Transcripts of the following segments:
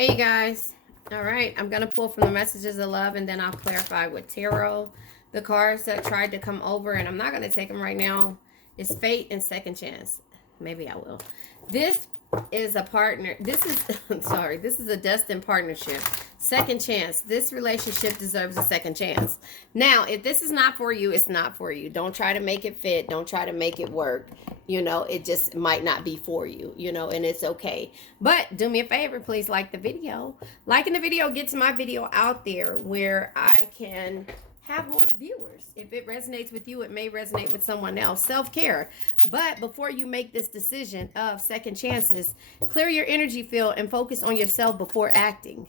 Hey, you guys. All right, I'm going to pull from the messages of love and then I'll clarify with tarot. The cards that tried to come over, and I'm not going to take them right now, is fate and second chance. Maybe I will. This is a partner. This is, sorry, this is a destined partnership. Second chance. This relationship deserves a second chance. Now, if this is not for you, it's not for you. Don't try to make it fit. Don't try to make it work. It just might not be for you, and it's okay. But do me a favor, please like the video. Liking the video gets my video out there where I can have more viewers. If it resonates with you, it may resonate with someone else. Self-care. But before you make this decision of second chances, clear your energy field and focus on yourself before acting.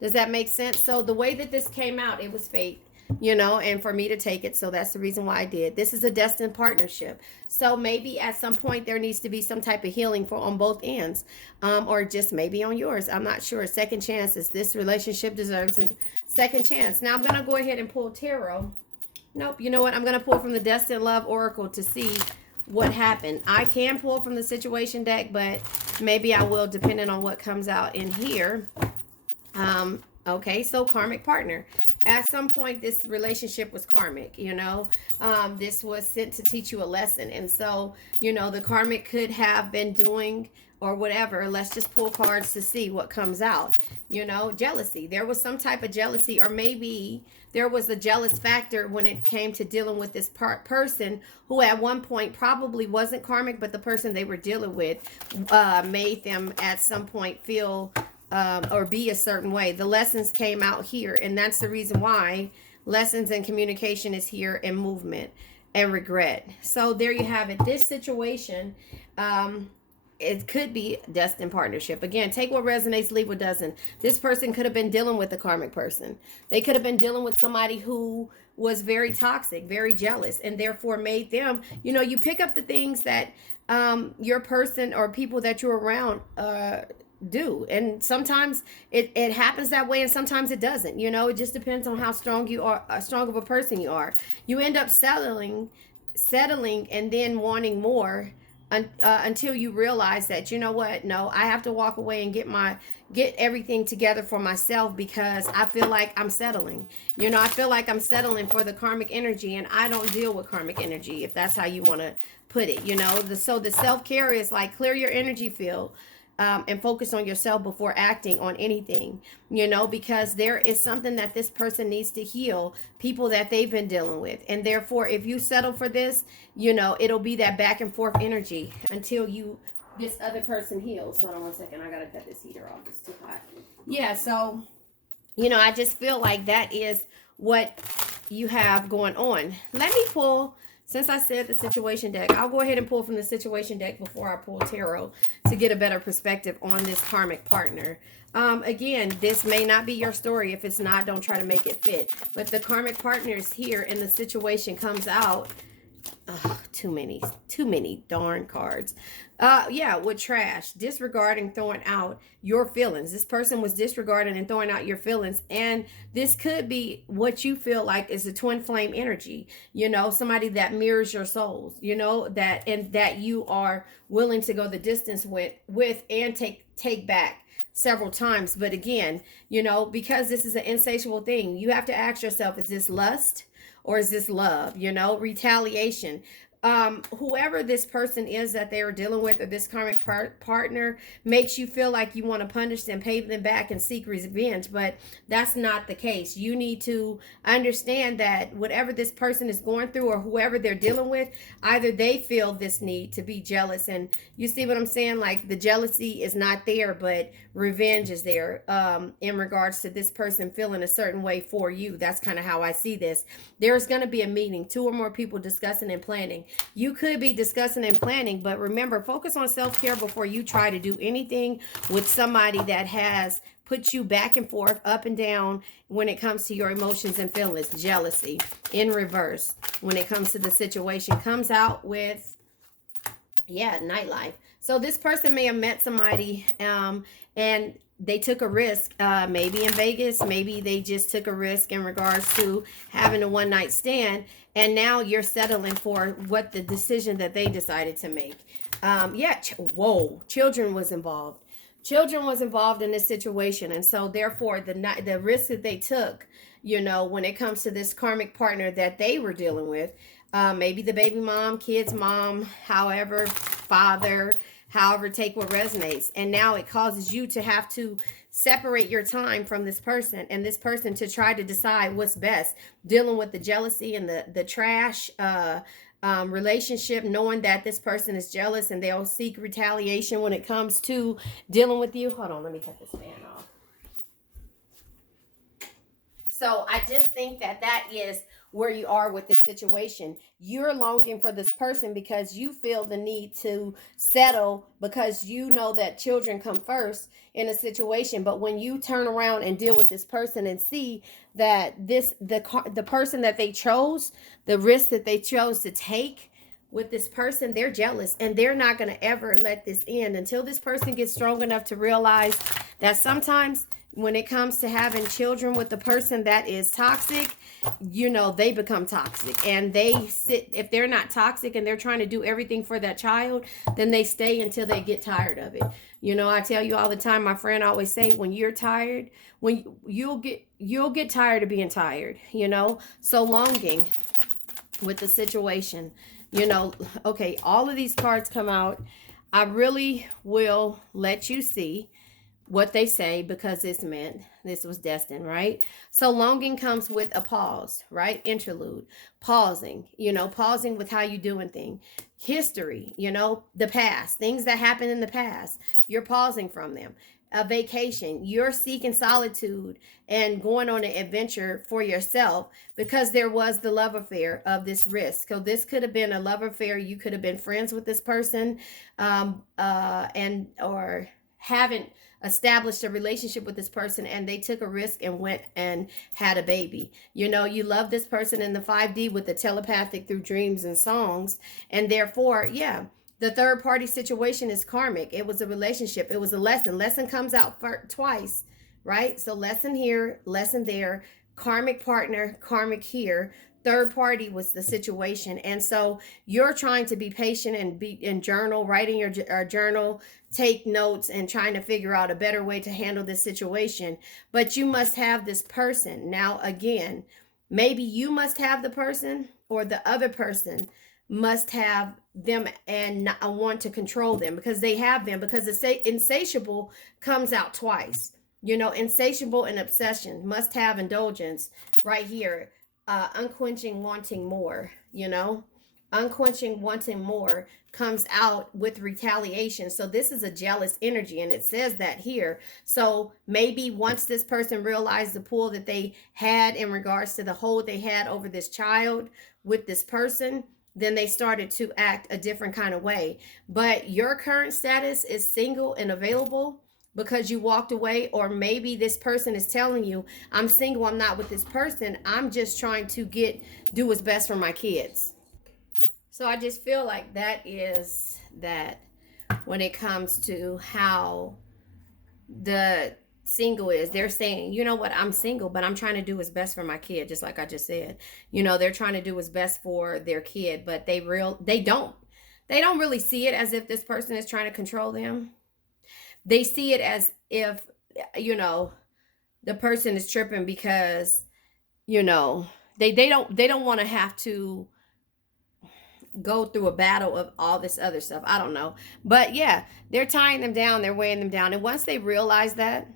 Does that make sense? So the way that this came out, it was fate, and for me to take it. So that's the reason why I did. This is a destined partnership. So maybe at some point there needs to be some type of healing on both ends, or just maybe on yours. I'm not sure. Second chances. This relationship deserves a second chance. Now I'm going to go ahead and pull tarot. Nope. You know what? I'm going to pull from the Destined Love Oracle to see what happened. I can pull from the situation deck, but maybe I will depending on what comes out in here. Okay, so karmic partner. At some point, this relationship was karmic, this was sent to teach you a lesson. And so, the karmic could have been doing or whatever. Let's just pull cards to see what comes out. Jealousy. There was some type of jealousy, or maybe there was a jealous factor when it came to dealing with this person who at one point probably wasn't karmic, but the person they were dealing with made them at some point feel or be a certain way. The lessons came out here, and that's the reason why lessons and communication is here, and movement and regret. So there you have it. This situation, it could be destined partnership. Again, take what resonates, leave what doesn't. This person could have been dealing with a karmic person. They could have been dealing with somebody who was very toxic, very jealous, and therefore made them, you pick up the things that your person or people that you're around do, and sometimes it happens that way, and sometimes it doesn't. It just depends on how strong you are, strong of a person you are. You end up settling and then wanting more until you realize that, what, no, I have to walk away and get everything together for myself, because I feel like I'm settling. I feel like I'm settling for the karmic energy, and I don't deal with karmic energy, if that's how you want to put it. So the self-care is like, clear your energy field, and focus on yourself before acting on anything, because there is something that this person needs to heal, people that they've been dealing with. And therefore, if you settle for this, it'll be that back and forth energy until this other person heals. Hold on one second. I got to cut this heater off. It's too hot. Yeah. So, I just feel like that is what you have going on. Let me pull. Since I said the situation deck, I'll go ahead and pull from the situation deck before I pull tarot to get a better perspective on this karmic partner. Again, this may not be your story. If it's not, don't try to make it fit. But the karmic partner is here, and the situation comes out. Too many darn cards. With trash, disregarding, throwing out your feelings. This person was disregarding and throwing out your feelings, and this could be what you feel like is a twin flame energy. Somebody that mirrors your souls. That you are willing to go the distance with and take back several times. But again, because this is an insatiable thing, you have to ask yourself: is this lust? Or is this love? Retaliation. Whoever this person is that they are dealing with, or this karmic partner, makes you feel like you want to punish them, pay them back, and seek revenge. But that's not the case. You need to understand that whatever this person is going through, or whoever they're dealing with, either they feel this need to be jealous. And you see what I'm saying? Like, the jealousy is not there, but revenge is there, in regards to this person feeling a certain way for you. That's kind of how I see this. There's going to be a meeting, 2 or more people discussing and planning. You could be discussing and planning, but remember, focus on self-care before you try to do anything with somebody that has put you back and forth, up and down, when it comes to your emotions and feelings. Jealousy in reverse when it comes to the situation comes out with, nightlife. So this person may have met somebody, and they took a risk, maybe in Vegas, maybe they just took a risk in regards to having a one-night stand, and now you're settling for what the decision that they decided to make. Children was involved. Children was involved in this situation, and so therefore the risk that they took, when it comes to this karmic partner that they were dealing with, maybe the baby mom, kid's mom, however, father, however, take what resonates, and now it causes you to have to separate your time from this person and this person to try to decide what's best, dealing with the jealousy and the trash relationship, knowing that this person is jealous and they'll seek retaliation when it comes to dealing with you. Hold on, let me cut this fan off. So I just think that is where you are with this situation. You're longing for this person because you feel the need to settle, because you know that children come first in a situation. But when you turn around and deal with this person and see that the person that they chose, the risk that they chose to take with this person, they're jealous and they're not going to ever let this end until this person gets strong enough to realize that sometimes when it comes to having children with the person that is toxic, they become toxic, and if they're not toxic and they're trying to do everything for that child, then they stay until they get tired of it. I tell you all the time, my friend always say, when you're tired, when you'll get tired of being tired, so longing with the situation, okay, all of these cards come out. I really will let you see what they say, because it's meant, this was destined, right? So longing comes with a pause, right? Interlude, pausing, pausing with how you doing things. History, the past, things that happened in the past, you're pausing from them. A vacation, you're seeking solitude and going on an adventure for yourself, because there was the love affair of this risk. So this could have been a love affair. You could have been friends with this person, and or haven't established a relationship with this person, and they took a risk and went and had a baby. You love this person in the 5D with the telepathic through dreams and songs, and therefore, yeah, the third party situation is karmic. It was a relationship. It was a lesson. Lesson comes out twice, right? So lesson here, lesson there, karmic partner, karmic here. Third party was the situation. And so you're trying to be patient and be in journal, writing your journal, take notes, and trying to figure out a better way to handle this situation. But you must have this person. Now, again, maybe you must have the person, or the other person must have them and not want to control them, because they have them, because the insatiable comes out twice. Insatiable and obsession, must have indulgence right here. Unquenching wanting more, unquenching wanting more comes out with retaliation. So this is a jealous energy, and it says that here. So maybe once this person realized the pull that they had in regards to the hold they had over this child with this person, then they started to act a different kind of way. But your current status is single and available because you walked away, or maybe this person is telling you, I'm single, I'm not with this person, I'm just trying to do what's best for my kids. So I just feel like that is that when it comes to how the single is, they're saying, you know what, I'm single, but I'm trying to do what's best for my kid, just like I just said. They're trying to do what's best for their kid, but they don't really see it as if this person is trying to control them. They see it as if, the person is tripping because, they don't want to have to go through a battle of all this other stuff. I don't know. But yeah, they're tying them down, they're weighing them down. And once they realize that,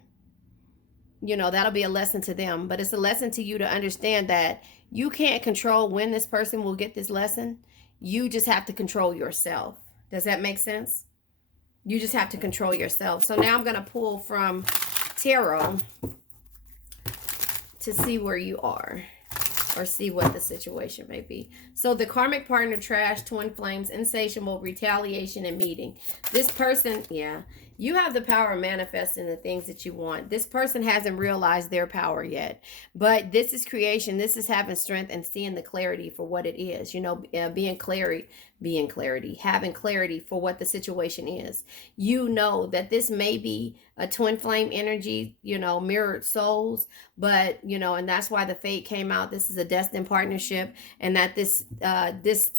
that'll be a lesson to them. But it's a lesson to you to understand that you can't control when this person will get this lesson. You just have to control yourself. Does that make sense? You just have to control yourself. So now I'm going to pull from tarot to see where you are, or see what the situation may be. So the karmic partner, trash, twin flames, insatiable, retaliation, and meeting. This person, yeah, you have the power of manifesting the things that you want. This person hasn't realized their power yet, but this is creation. This is having strength and seeing the clarity for what it is, having clarity for what the situation is. That this may be a twin flame energy, mirrored souls, but, and that's why the fate came out. This is a destined partnership, and that this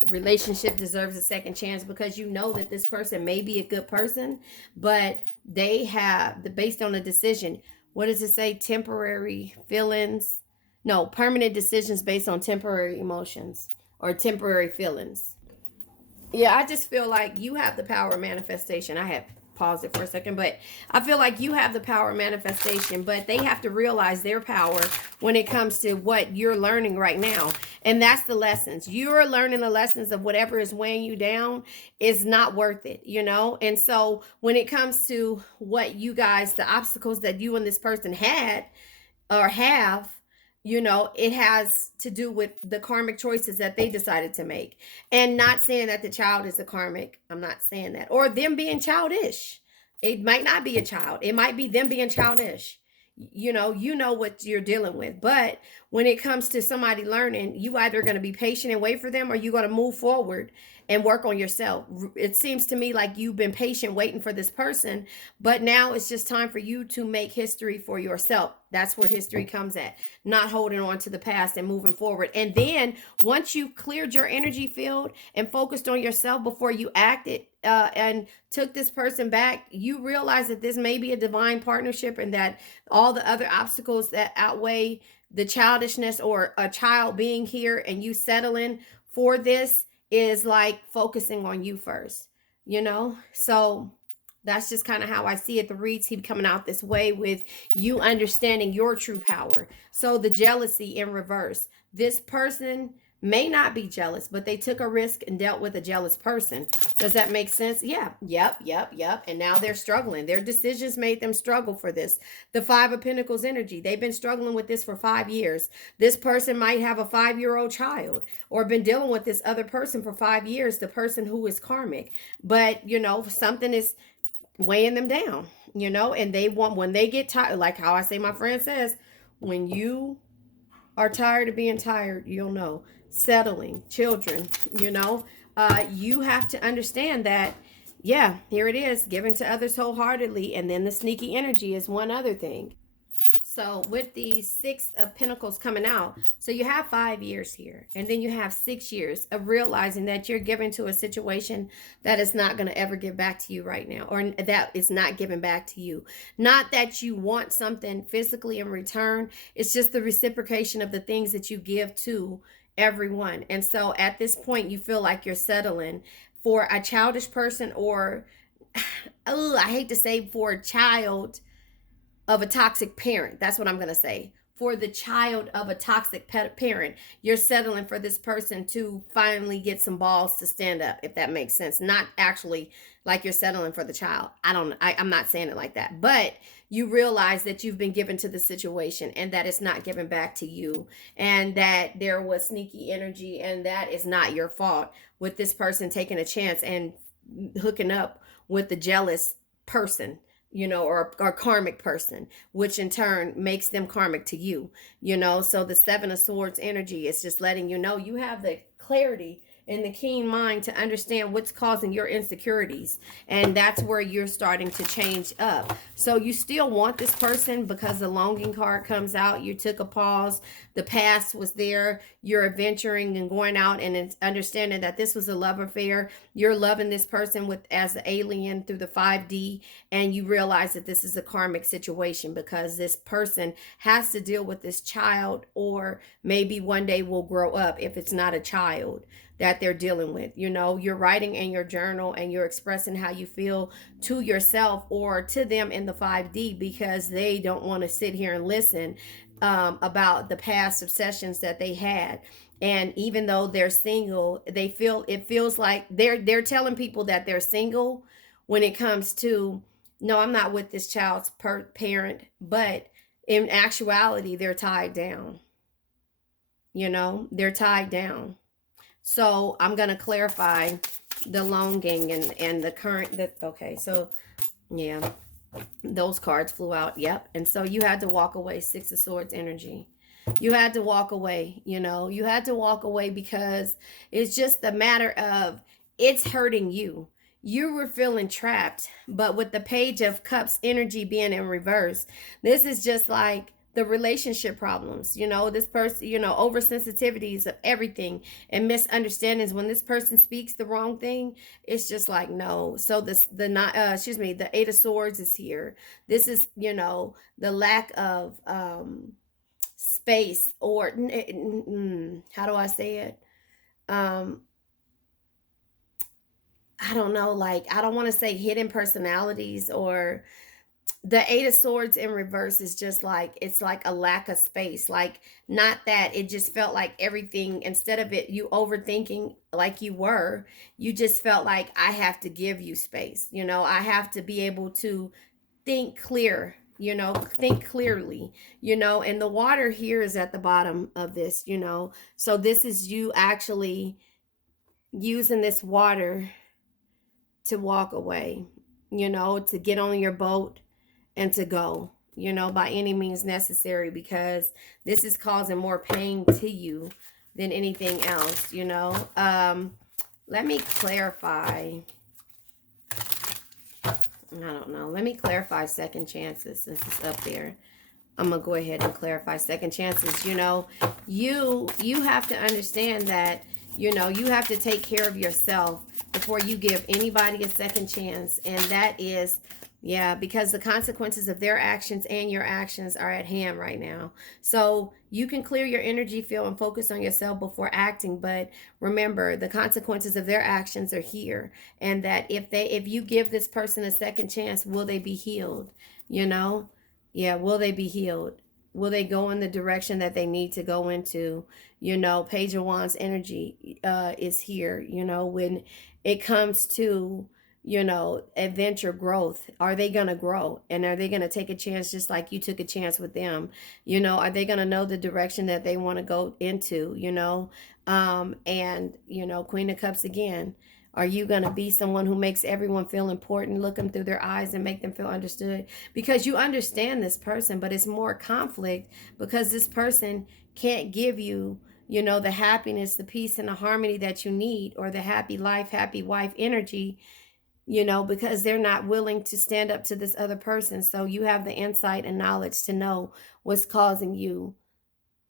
relationship deserves a second chance, because that this person may be a good person, but they have the based on a decision. What does it say? Temporary feelings. No, permanent decisions based on temporary emotions or temporary feelings. Yeah, I just feel like you have the power of manifestation. I had paused it for a second, but I feel like you have the power of manifestation, but they have to realize their power when it comes to what you're learning right now. And that's the lessons. You're learning the lessons of whatever is weighing you down is not worth it, you know? And so when it comes to what you guys, the obstacles that you and this person had or have, you know, it has to do with the karmic choices that they decided to make. And not saying that the child is a karmic, I'm not saying that, or them being childish. It might not be a child, it might be them being childish. You know what you're dealing with. But when it comes to somebody learning, you either going to be patient and wait for them, or you going to move forward and work on yourself. It seems to me like you've been patient waiting for this person, but now it's just time for you to make history for yourself. That's where history comes at, not holding on to the past and moving forward. And then once you cleared your energy field and focused on yourself before you acted, and took this person back, you realize that this may be a divine partnership, and that all the other obstacles that outweigh the childishness or a child being here and you settling for this is like focusing on you first, you know? So that's just kind of how I see it. The reads keep coming out this way with you understanding your true power. So the jealousy in reverse. This person may not be jealous, but they took a risk and dealt with a jealous person. Does that make sense? Yeah. Yep. And now they're struggling. Their decisions made them struggle for this. The Five of Pentacles energy. They've been struggling with this for 5 years. This person might have a 5-year-old child or been dealing with this other person for 5 years, the person who is karmic. But, you know, something is weighing them down, you know, and they want, when they get tired, like how I say, my friend says, when you are tired of being tired, you'll know. Settling, children, you know, you have to understand that, yeah, here it is, giving to others wholeheartedly. And then the sneaky energy is one other thing. So with the Six of Pentacles coming out, so you have 5 years here, and then you have 6 years of realizing that you're given to a situation that is not going to ever give back to you right now, or that is not giving back to you. Not that you want something physically in return, it's just the reciprocation of the things that you give to everyone. And so at this point, you feel like you're settling for a childish person, or, oh, I hate to say, for a child of a toxic parent. That's what I'm going to say. For the child of a toxic parent, you're settling for this person to finally get some balls to stand up, if that makes sense. Not actually like you're settling for the child. I'm not saying it like that. But you realize that you've been given to the situation and that it's not given back to you, and that there was sneaky energy, and that is not your fault with this person taking a chance and hooking up with the jealous person, you know, or karmic person, which in turn makes them karmic to you, you know. So the Seven of Swords energy is just letting you know you have the clarity and the keen mind to understand what's causing your insecurities, and that's where you're starting to change up. So you still want this person because the longing card comes out. You took a pause, the past was there, you're adventuring and going out and understanding that this was a love affair. You're loving this person with as the alien through the 5D, and you realize that this is a karmic situation because this person has to deal with this child, or maybe one day will grow up if it's not a child that they're dealing with. You know, you're writing in your journal and you're expressing how you feel to yourself or to them in the 5D, because they don't want to sit here and listen about the past obsessions that they had. And even though they're single, they feel, it feels like they're telling people that they're single when it comes to, no, I'm not with this child's parent, but in actuality they're tied down. You know, they're tied down. So I'm going to clarify the longing and the current. Okay, so yeah, those cards flew out. Yep. And so you had to walk away. Six of Swords energy. You had to walk away. You know, you had to walk away because it's just a matter of it's hurting you. You were feeling trapped. But with the Page of Cups energy being in reverse, this is just like the relationship problems, this person, oversensitivities of everything and misunderstandings. When this person speaks the wrong thing, it's just like, no. So the 8 of Swords is here. This is, the lack of space, or how do I say it? um I don't know, like, I don't want to say hidden personalities, or the 8 of Swords in reverse is just like, it's like a lack of space. Like, not that, it just felt like everything, instead of it you overthinking like you just felt like, I have to give you space. I have to be able to think clear, think clearly, and the water here is at the bottom of this, so this is you actually using this water to walk away, to get on your boat and to go, by any means necessary, because this is causing more pain to you than anything else. Let me clarify. I don't know. Let me clarify second chances since it's up there. I'm gonna go ahead and clarify second chances. You have to understand that, you have to take care of yourself before you give anybody a second chance. And that is, yeah, because the consequences of their actions and your actions are at hand right now. So you can clear your energy field and focus on yourself before acting. But remember, the consequences of their actions are here. And that if you give this person a second chance, will they be healed? Yeah, will they be healed? Will they go in the direction that they need to go into? Page of Wands energy is here. When it comes to, adventure growth, are they going to grow? And are they going to take a chance just like you took a chance with them? Are they going to know the direction that they want to go into? And, Queen of Cups again. Are you going to be someone who makes everyone feel important, look them through their eyes and make them feel understood? Because you understand this person, but it's more conflict because this person can't give you, the happiness, the peace, and the harmony that you need, or the happy life, happy wife energy, because they're not willing to stand up to this other person. So you have the insight and knowledge to know what's causing you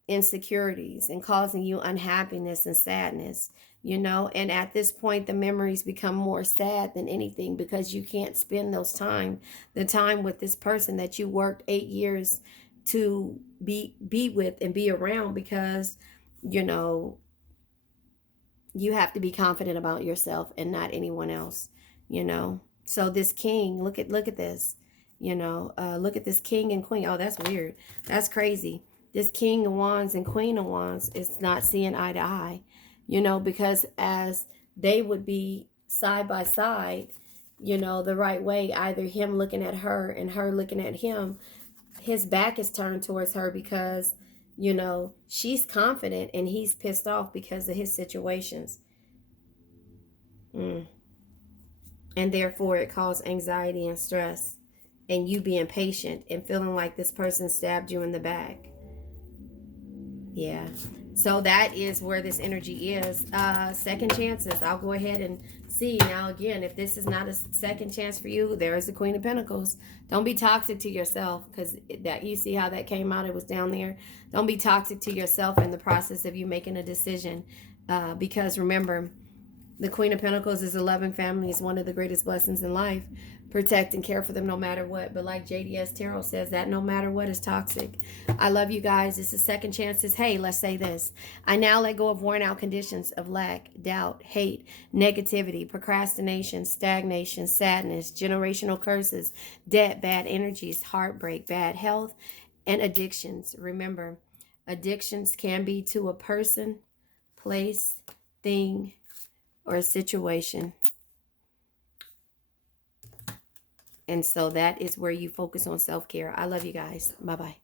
insecurities and causing you unhappiness and sadness, and at this point the memories become more sad than anything, because you can't spend the time with this person that you worked 8 years to be with and be around, because you have to be confident about yourself and not anyone else. So this king, look at this, look at this king and queen. Oh, that's weird. That's crazy. This King of Wands and Queen of Wands is not seeing eye to eye, because as they would be side by side, the right way, either him looking at her and her looking at him, his back is turned towards her because, she's confident and he's pissed off because of his situations. And therefore it caused anxiety and stress, and you being patient and feeling like this person stabbed you in the back. Yeah. So that is where this energy is. Second chances. I'll go ahead and see. Now, again, if this is not a second chance for you, there is the Queen of Pentacles. Don't be toxic to yourself, because that, you see how that came out? It was down there. Don't be toxic to yourself in the process of you making a decision. Because remember, the Queen of Pentacles is a loving family. Is one of the greatest blessings in life. Protect and care for them no matter what. But like JDS Tarot says, that no matter what is toxic. I love you guys. This is second chances. Hey, let's say this. I now let go of worn out conditions of lack, doubt, hate, negativity, procrastination, stagnation, sadness, generational curses, debt, bad energies, heartbreak, bad health, and addictions. Remember, addictions can be to a person, place, thing, or a situation. And so that is where you focus on self-care. I love you guys. Bye-bye.